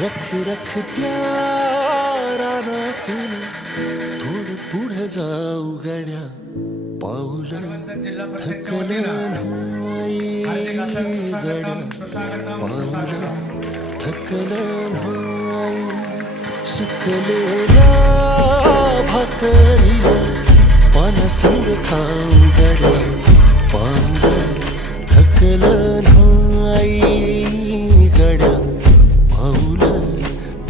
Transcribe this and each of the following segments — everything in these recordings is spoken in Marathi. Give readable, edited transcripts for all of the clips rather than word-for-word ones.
रख रख त्या रानातून थोडं पुढे जाऊ गड्या पाऊल थकलं नाही गड्या पाऊल थकलं नाही सुकलेल्या भाकरीला पानसंग खाऊ गड्या पाऊल थकलं नाही गड्या पाऊल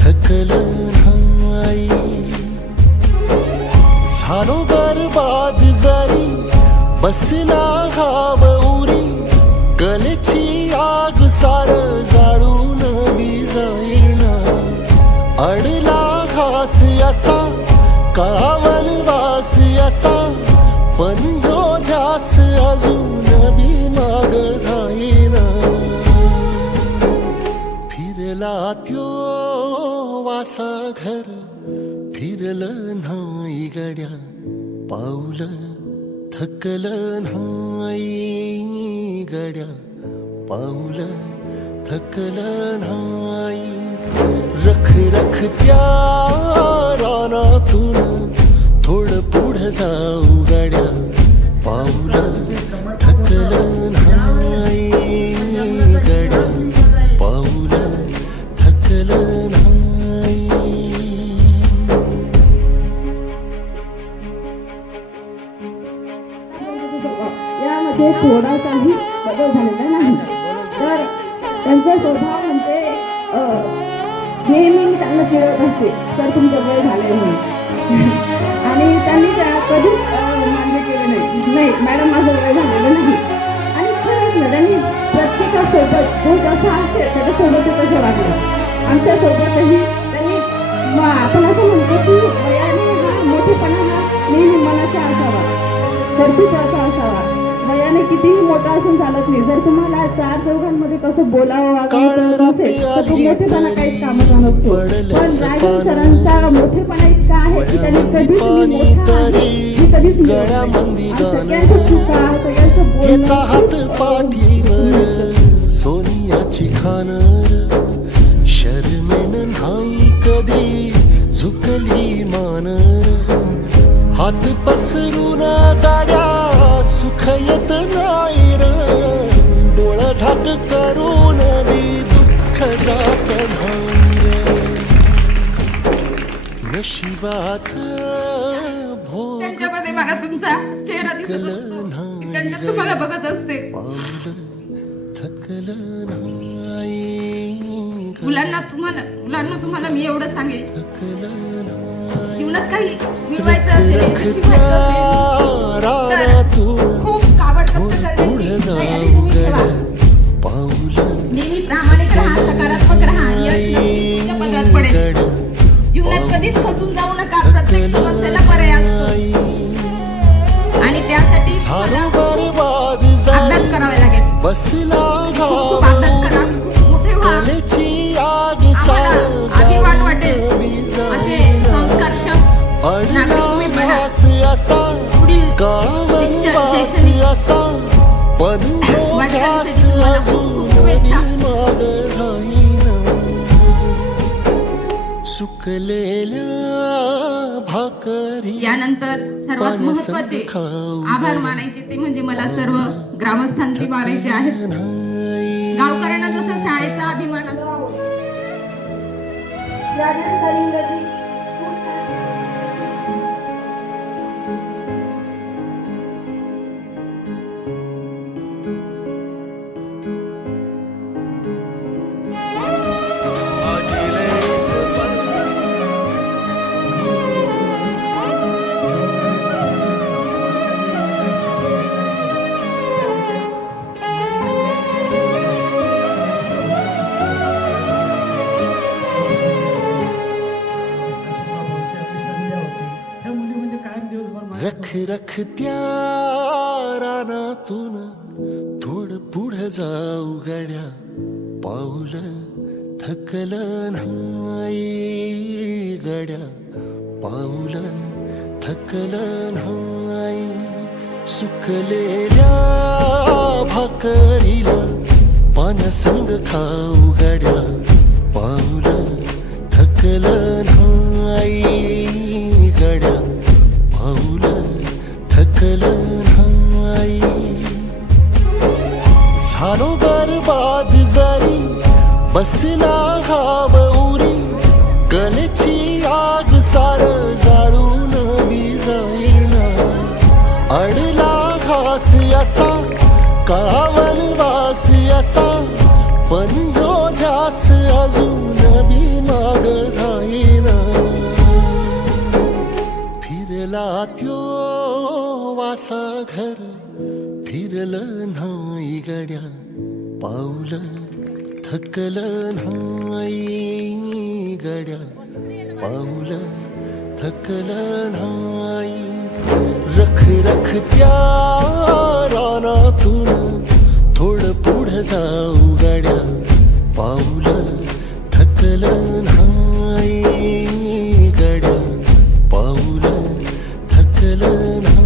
थकलं नाही झालो बरबाद जरी बसला घाव उरी गलेची आग सार जाळून विजाईना अडला घास असा काळा वनवास असा पण ह्यो ध्यास अजून बी माग राहीना फिरला त्यो वासा घर फिरलं नाही गड्या पाऊल थकलं नाही गड्या पाऊल थकलं नाही रख रख त्या रानातून थोडं पुढं जाऊ गड्या पाऊल थकलं नाही गड्या पाऊल थकलं नाही यामध्ये थोडासाही बदल झालेला नाही. तर त्यांचा स्वभाव म्हणजे नेहमी मी त्यांना चिडवत असते तर तुमचं वय झालंय म्हणून आणि त्यांनी कधीच मान्य केलं नाही मॅडम माझं वय झालेलं नाही. आणि खरंच ना त्यांनी प्रत्येकासोबत जो जसा असेल त्याच्यासोबत कसे वागले आमच्यासोबतही त्यांनी आपण असं म्हणतो की वयाने मोठेपणा हा नेहमी मनाचा असावा कर्तृत्वाचा असावा. वयाने कितीही मोठा असून चालत नाही. जर तुम्हाला चार चौघांमध्ये कसं बोलावं वागावं नसेल तर तो मोठेपणा काहीच कामाचा नसतो. पण राजीव सरांचा मोठेपणा इतका आहे की त्यांनी कधीच मी मोठा आहे मी कधीच सगळ्यांच्या चुका सगळ्यांचं बोलणं सोनियाची खानर शर्मेन नाही कधी झुकली मानर हात पसरून गाड्या सुख येत नाही र डोळ झाक करून बी दुःख जात नाही रे नशिबाच भोग त्यांच्यामध्ये मला तुमचा चेहरा दिसत असतो. त्यांच्यात तुम्हाला बघत असते. थकलं नाही मुलांना तुम्हाला मी एवढं सांगेल जीवनात काही मिळवायचं असेल खूप काबड कष्ट करण्याची तयारी तुम्ही ठेवा. नेहमी प्रामाणिक राहा सकारात्मक राहा यश तुमच्या पदरात पडेल. जीवनात कधीच फसून जाऊ नका. प्रत्येक समस्येला पर्याय असतो आणि त्यासाठी अभ्यास करावा लागेल. खूप अभ्यास करा मोठे व्हा अभिमान वाटेल असे संस्कारक्षम नागरिक तुम्ही बना. पुढील शैक्षणिक शुभेच्छा. सुकलेल्या भाकरी यानंतर सर्वात महत्वाचे आभार मानायचे ते म्हणजे मला सर्व ग्रामस्थांचे मानायचे आहेत. गावकऱ्यांना जसा शाळेचा अभिमान असतो रख रख त्या रानातून थोडं पुढं जाऊ गड्या पाऊल थकलं नाही गड्या पाऊल थकलं नाही सुकलेल्या भाकरीला पानसंग खाऊ गड्या पाऊल थकलं नाही गड्या पाऊल थकलं नाही झालो बरबाद जरी बसला घाव उरी कलेची आग सार जाळून बी जाईना अडला घास असा काळा वनवास असा पण ह्यो ध्यास अजून बी माग राहीना फिरला त्यो वासा घर फिरलं नाही गड्या पाऊल थकलं नाही गड्या पाऊल थकलं नाही रख रख त्या रानातून थोडं पुढं जाऊ गड्या पाऊल थकलं नाही गड्या पाऊल थकलं नाही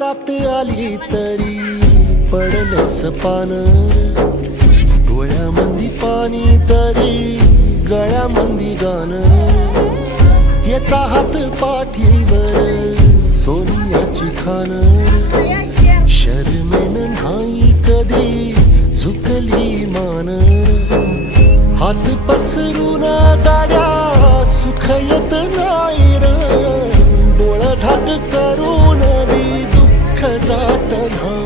रात आली तरी पडलंस पान डोळ्यामंदी पाणी तरी गळ्यामंदी गाणं याचा हात पाठीवर सोनियाची खान शर्मेन नाही कधी झुकली मान हात पसरून गाड्या सुख येत नाही र डोळं झाक करून बी दुःख जात नाही